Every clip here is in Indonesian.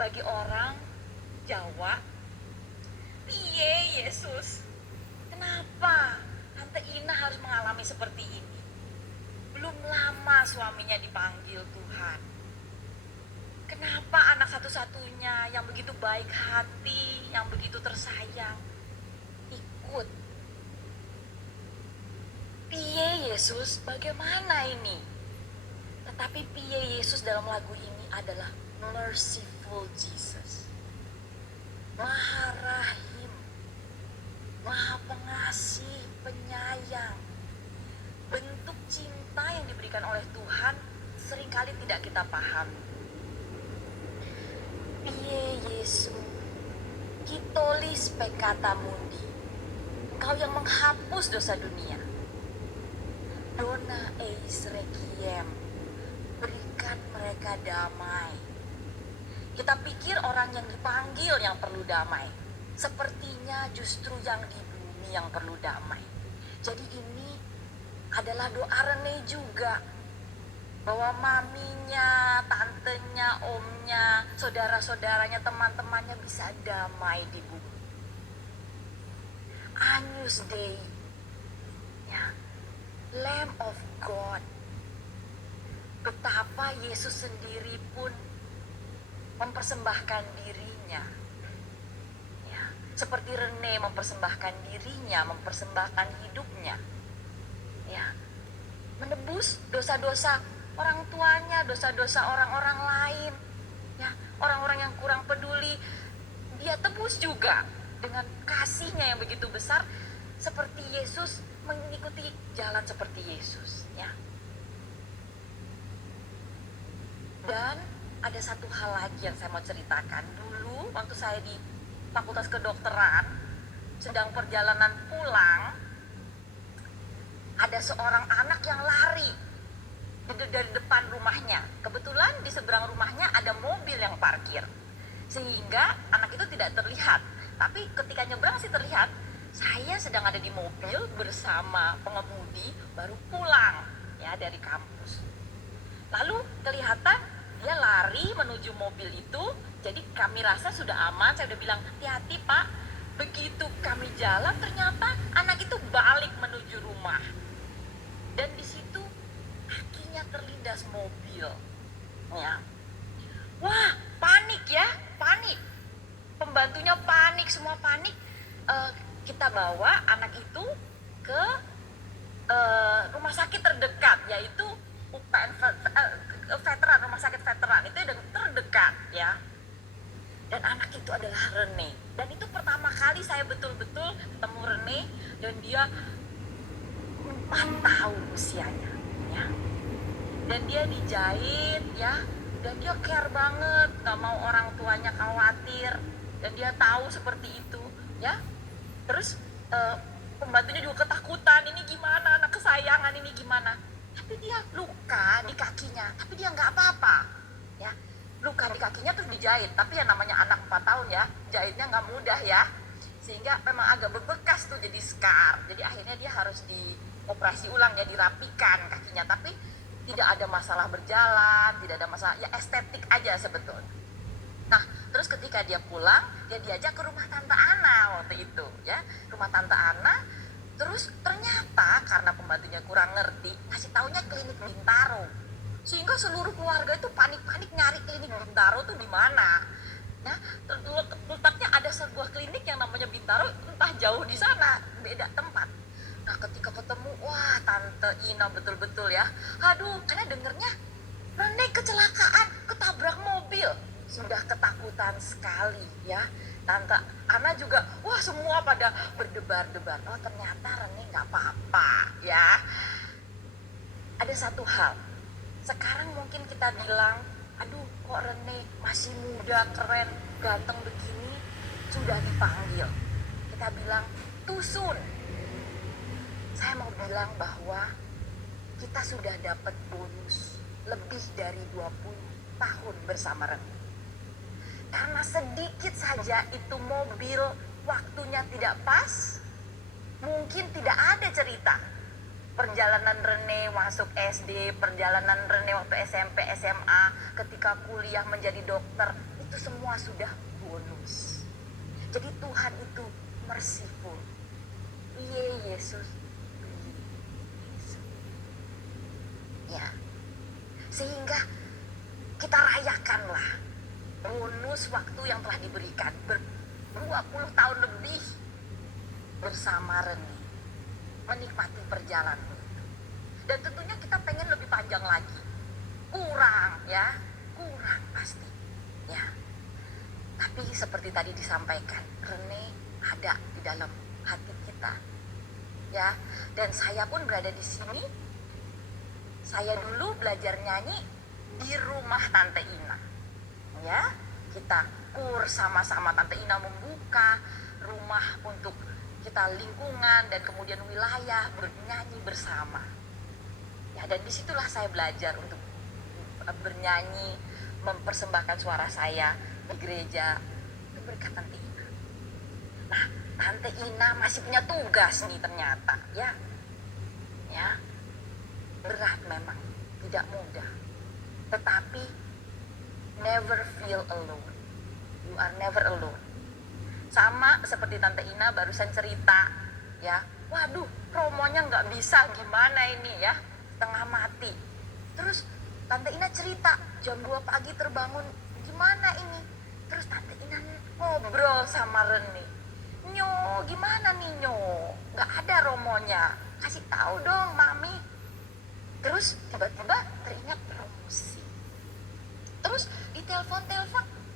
Bagi orang Jawa, piye Yesus? Kenapa Tante Ina harus mengalami seperti ini? Belum lama suaminya dipanggil Tuhan. Kenapa anak satu-satunya yang begitu baik hati, yang begitu tersayang, ikut? Piye Yesus, bagaimana ini? Tetapi piye Yesus dalam lagu ini adalah merciful Jesus. Maha rahim, maha pengasih, penyayang. Bentuk cinta yang diberikan oleh Tuhan seringkali tidak kita pahami. Piye Yesus, kitolis peccata mundi. Engkau yang menghapus dosa dunia. Dona eis requiem, berikan mereka damai. Kita pikir orang yang dipanggil yang perlu damai. Sepertinya justru yang di bumi yang perlu damai. Jadi ini adalah doa Rene juga. Bahwa maminya, tantenya, omnya, saudara-saudaranya, teman-temannya bisa damai di bumi. Agnus Dei, ya, Lamb of God. Betapa Yesus sendiri pun mempersembahkan dirinya, ya, seperti Rene mempersembahkan dirinya, mempersembahkan hidupnya, ya, menebus dosa-dosa orang tuanya, dosa-dosa orang-orang lain, ya, orang-orang yang kurang peduli, dia tebus juga dengan kasihnya yang begitu besar, seperti Yesus, mengikuti jalan seperti Yesus, ya. Dan ada satu hal lagi yang saya mau ceritakan. Dulu waktu saya di Fakultas Kedokteran, sedang perjalanan pulang, ada seorang anak yang lari dari depan rumahnya. Kebetulan di seberang rumahnya ada mobil yang parkir, sehingga anak itu tidak terlihat. Tapi ketika nyebrang sih terlihat. Saya sedang ada di mobil bersama pengemudi baru pulang, ya, dari kampus. Lalu kelihatan dia lari menuju mobil itu. Jadi kami rasa sudah aman. Saya udah bilang, hati-hati Pak. Begitu kami jalan, ternyata anak itu balik menuju rumah. Dan di situ kakinya terlindas mobil, ya. Wah, panik ya, panik. Pembantunya panik, semua panik. Kita bawa anak itu ke rumah sakit terdekat, yaitu UPN veteran, rumah sakit veteran itu yang terdekat, ya. Dan anak itu adalah Rene. Dan itu pertama kali saya betul-betul ketemu Rene, dan dia 4 tahun usianya, ya. Dan dia dijahit, ya. Dan dia care banget, gak mau orang tuanya khawatir. Dan dia tahu seperti itu, ya. Terus pembantunya juga ketakutan, ini gimana anak kesayangan, ini gimana. Tapi dia luka di kakinya, tapi dia nggak apa-apa, ya. Luka di kakinya terus dijahit, tapi yang namanya anak 4 tahun ya, jahitnya nggak mudah ya, sehingga memang agak berbekas tuh, jadi scar. Jadi akhirnya dia harus dioperasi ulang, ya, dirapikan kakinya. Tapi tidak ada masalah berjalan, tidak ada masalah, ya estetik aja sebetulnya. Nah, terus ketika dia pulang, dia diajak ke rumah Tante Ana waktu itu, ya, rumah Tante Ana. Terus ternyata karena pembantunya kurang ngerti, kasih taunya klinik Bintaro, sehingga seluruh keluarga itu panik-panik nyari klinik Bintaro tuh di mana. Nah, letaknya ada sebuah klinik yang namanya Bintaro, entah jauh di sana, beda tempat. Nah, ketika ketemu, wah, Tante Ina betul-betul ya, aduh, karena dengernya Rene kecelakaan, ketabrak mobil. Sudah ketakutan sekali, ya. Tante Ana juga, wah, semua pada berdebar-debar. Oh, ternyata Rene nggak apa-apa, ya. Ada satu hal, sekarang mungkin kita bilang, aduh, kok Rene masih muda, keren, ganteng begini, sudah dipanggil. Kita bilang, too soon. Saya mau bilang bahwa kita sudah dapat bonus lebih dari 20 tahun bersama Rene. Karena sedikit saja itu mobil waktunya tidak pas, mungkin tidak ada cerita. Perjalanan Rene masuk SD, perjalanan Rene waktu SMP, SMA, ketika kuliah menjadi dokter, itu itu semua sudah bonus. Jadi Tuhan itu merciful. Iya Yesus. Ya. Sehingga kita rayakanlah bonus waktu yang telah diberikan 20 tahun lebih bersama Rene, menikmati perjalanan itu. Dan tentunya kita pengen lebih panjang lagi. Kurang ya, kurang pasti ya. Tapi seperti tadi disampaikan, Rene ada di dalam hati kita ya. Dan saya pun berada di sini. Saya dulu belajar nyanyi di rumah Tante Ina ya. Kita kur sama-sama, Tante Ina membuka rumah untuk kita, lingkungan dan kemudian wilayah, bernyanyi bersama ya. Dan disitulah saya belajar untuk bernyanyi, mempersembahkan suara saya di gereja berkat Tante Ina. Nah, Tante Ina masih punya tugas nih ternyata ya. Ya, berat memang, tidak mudah. Tetapi never feel alone. You are never alone. Sama seperti Tante Ina barusan cerita ya. Waduh, promonya nggak bisa, gimana ini ya, setengah mati. Terus Tante Ina cerita jam 2 pagi terbangun, gimana ini. Terus Tante Ina ngobrol sama Rene, Nyo gimana nih Nyo, nggak ada romonya, kasih tahu dong Mami. Terus tiba-tiba teringat promosi. Terus di telepon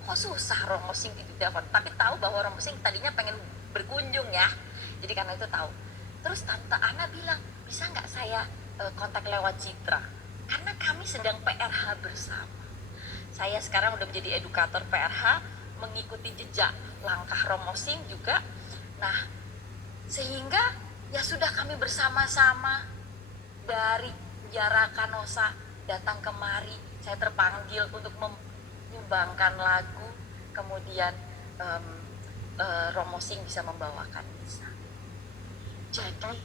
kok susah Romosing di telepon, tapi tahu bahwa Romosing tadinya pengen berkunjung ya, jadi karena itu tahu. Terus Tante Ana bilang, bisa nggak saya kontak lewat Citra, karena kami sedang PRH bersama. Saya sekarang udah menjadi edukator PRH, mengikuti jejak langkah Romosing juga. Nah, sehingga ya sudah kami bersama-sama dari jarak Kanosa datang kemari. Saya terpanggil untuk menyumbangkan lagu, kemudian Romosing bisa membawakan misa. Jadi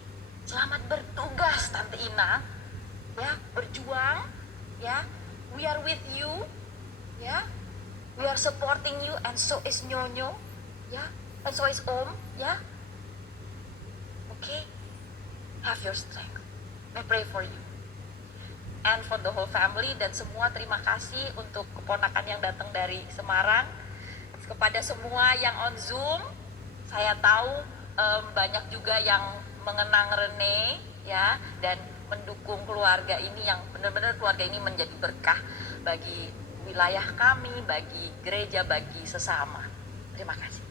selamat bertugas Tante Ina ya, berjuang ya. We are with you ya, we are supporting you, and so is Nyonyo ya, and so is Om ya. Okay, have your strength. I pray for you and for the whole family. Dan semua terima kasih untuk keponakan yang datang dari Semarang. Kepada semua yang on Zoom, saya tahu banyak juga yang mengenang Rene ya, dan mendukung keluarga ini, yang benar-benar keluarga ini menjadi berkah bagi wilayah kami, bagi gereja, bagi sesama. Terima kasih.